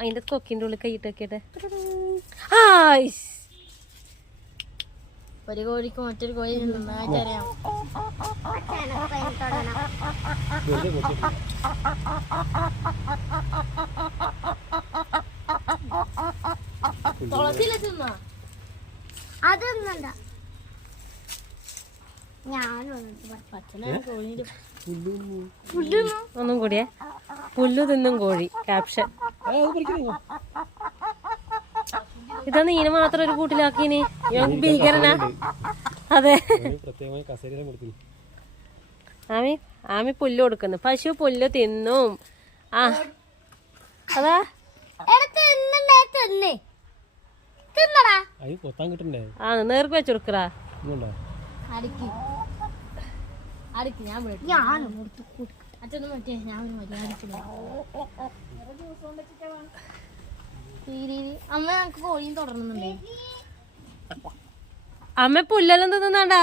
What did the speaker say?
അതിന്റെ കൊക്കിന്റെ ഉള്ളിൽ കൈയിട്ട് വെക്കട്ടെ. ഒരു കോഴിക്ക് മറ്റൊരു കോഴി നന്നായിട്ടറിയാം. തുളസിയില്ല തിന്നാ അതൊന്നണ്ട ഒന്നും കൂടിയേ. പുല്ലു തിന്നും കോഴി. ക്യാപ്ഷൻ ഇതാ. നീന മാത്രം ഒരു കൂട്ടിലാക്കീന്. ഭീകരനാ. അതെ, ആമി പുല്ല് കൊടുക്കുന്നു. പശു പുല്ല് തിന്നും. ആ അതാ നേർക്ക് വെച്ച് കൊടുക്കറാ. അമ്മ ഞങ്ങക്ക് കോഴിയും തുടർന്നുണ്ടേ. അമ്മ പുല്ലെല്ലാം തിന്നാണ്ടാ.